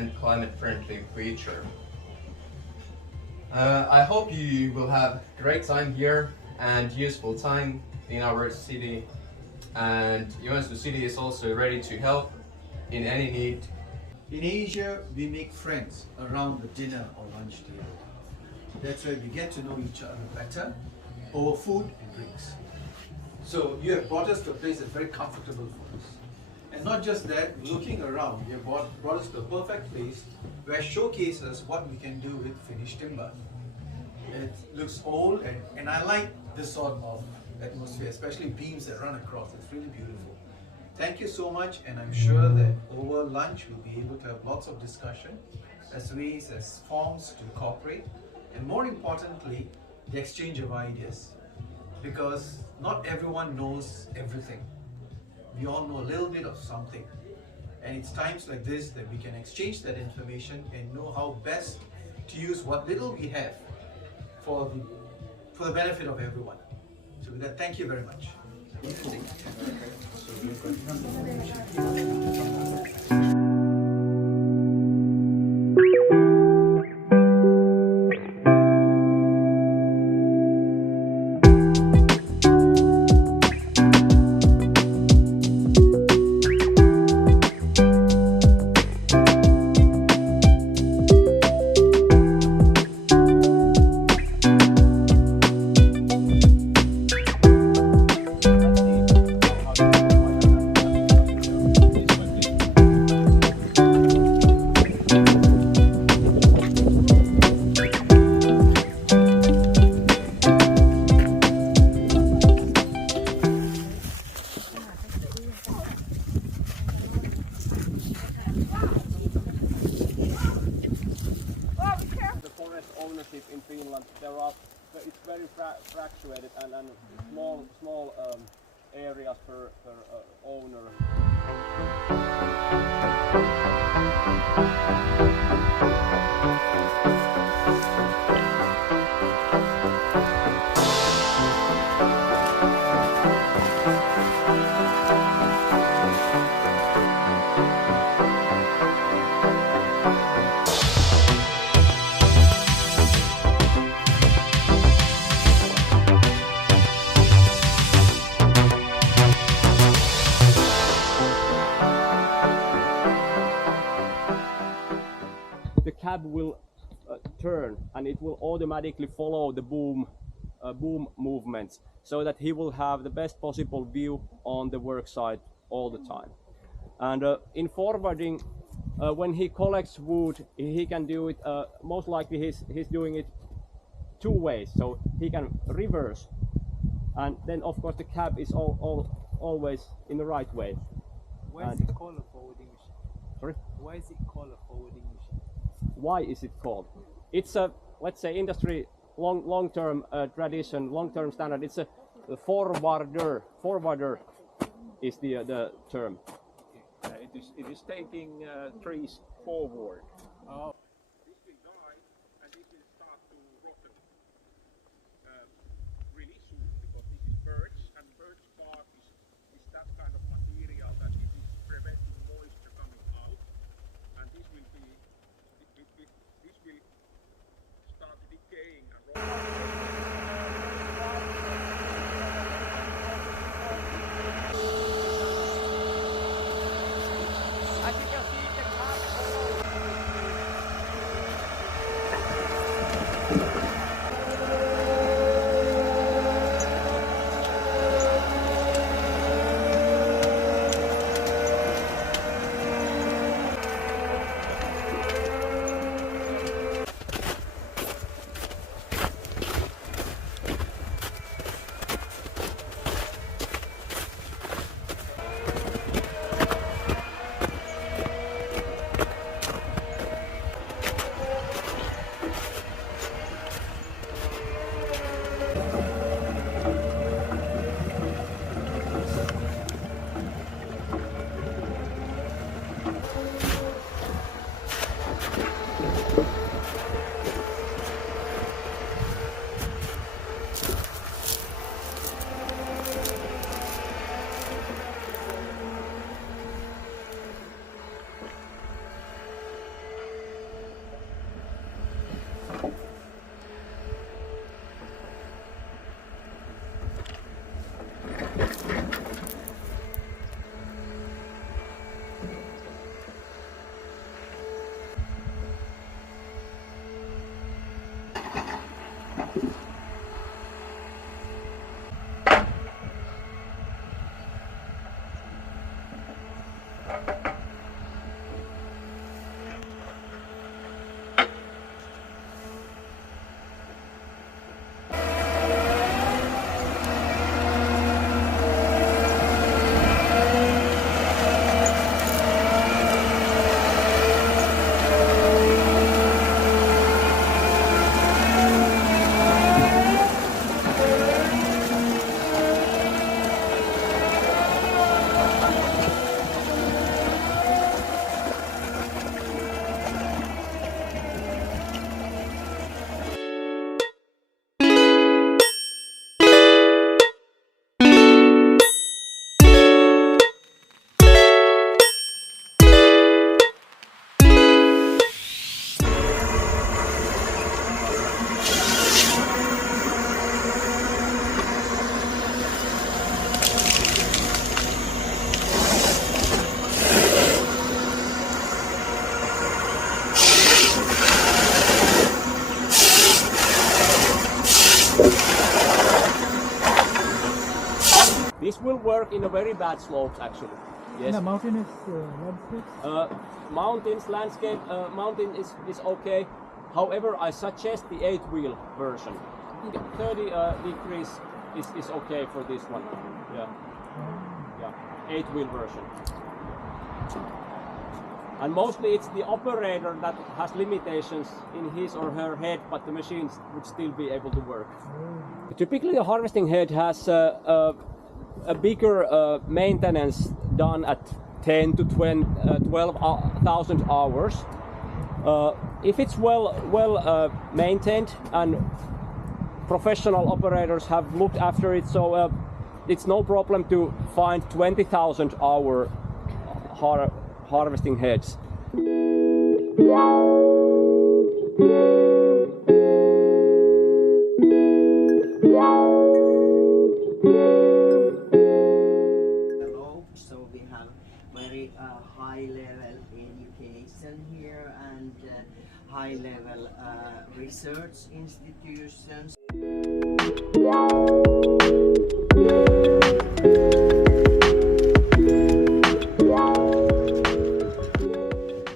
and climate-friendly future. I hope you will have great time here and useful time in our city, and Joensuu city is also ready to help in any need. In Asia, we make friends around the dinner or lunch table. That's where we get to know each other better over food and drinks. So you have brought us to a place that's very comfortable for us. And not just that, looking around, you have brought us to a perfect place where showcases what we can do with finished timber. It looks old and I like this sort of atmosphere, especially beams that run across. It's really beautiful. Thank you so much, and I'm sure that over lunch we'll be able to have lots of discussion as ways, as forms to cooperate, and more importantly, the exchange of ideas. Because not everyone knows everything. We all know a little bit of something. And it's times like this that we can exchange that information and know how best to use what little we have for the benefit of everyone. So with that, thank you very much. Ownership in Finland, it's very fractuated and small areas per owner. The cab will turn and it will automatically follow the boom movements, so that he will have the best possible view on the work site all the time. And in forwarding, when he collects wood, he can do it, most likely he's doing it two ways, so he can reverse, and then of course the cab is always in the right way. Why is it called a forwarding machine? Sorry? Why is it called a forwarding machine? Why is it called? It's a, let's say, industry long-term tradition, long-term standard. It's a forwarder. Forwarder is the term. It is taking trees forward. Oh. This will die and this will start to rotten really soon, because this is birch, and birch bark is that kind of material that it is preventing moisture coming out, and this will start decaying and rotting. This will work in a very bad slopes actually. Yes. The mountainous landscape. Mountain is okay. However, I suggest the 8-wheel version. 30 degrees is okay for this one. Yeah. Yeah. 8-wheel version. And mostly it's the operator that has limitations in his or her head, but the machines would still be able to work. Typically, the harvesting head has a bigger maintenance done at 10 to 12,000 hours. If it's well maintained and professional operators have looked after it, so it's no problem to find 20,000 hour harvesting heads. So we have very high level education here and high level research institutions.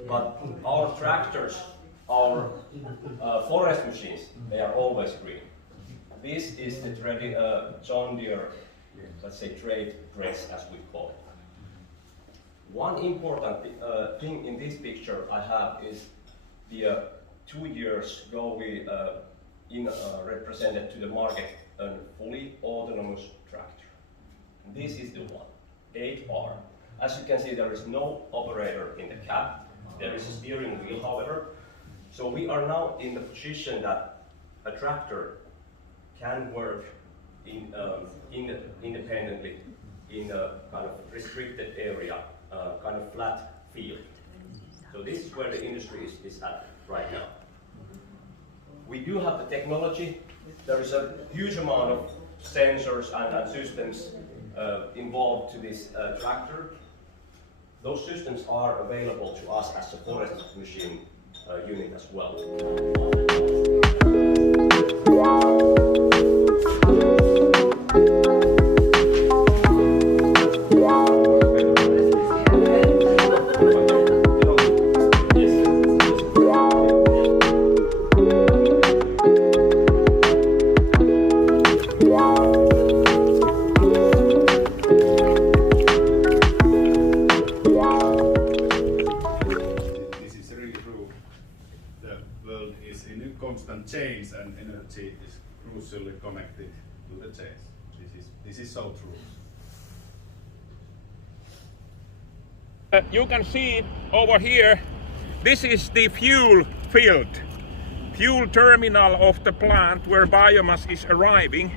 But our tractors, our forest machines, they are always green. This is the John Deere, let's say, trade dress, as we call it. One important thing in this picture I have is the 2 years ago we represented to the market a fully autonomous tractor. This is the one, 8R. As you can see, there is no operator in the cab. There is a steering wheel, however. So we are now in the position that a tractor can work independently in a kind of restricted area, kind of flat field. So this is where the industry is at right now. We do have the technology. There is a huge amount of sensors and systems involved to this tractor. Those systems are available to us as a forest machine unit as well. Constant change, and energy is crucially connected to the change. This is so true. You can see over here, this is the fuel field, fuel terminal of the plant where biomass is arriving.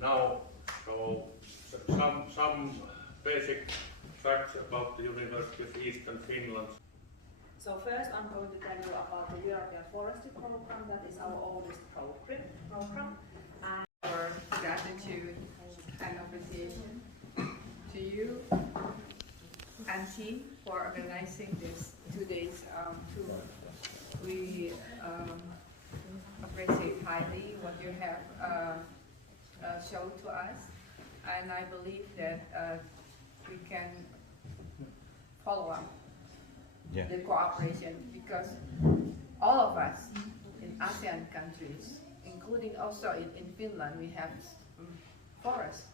Now, so some basic facts about the University of Eastern Finland. So first I'm going to tell you about the European Forestry Program, that is our oldest program. And our gratitude and appreciation to you and team for organizing this 2 days tour. We appreciate highly what you have shown to us, and I believe that we can follow up the cooperation, because all of us in ASEAN countries, including also in Finland, we have forests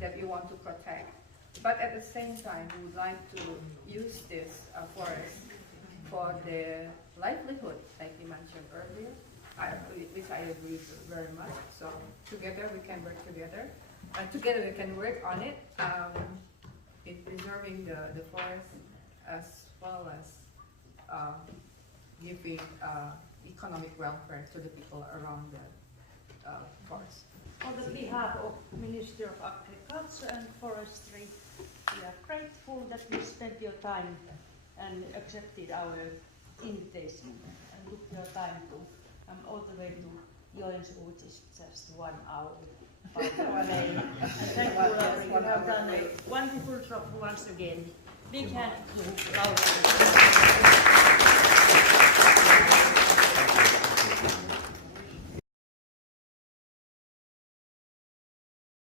that we want to protect. But at the same time, we would like to use this forest for the livelihood, like you mentioned earlier, which I agree with very much. So together we can work together, and together we can work on it in preserving the forest, as well as giving economic welfare to the people around the forest. On the behalf of Minister of Agriculture and Forestry, we are grateful that you spent your time and accepted our invitation and took your time to come all the way to Joensuu, which is just 1 hour by plane. And thank you, Lauri. You have done a wonderful job once again. Big hand to Lauri.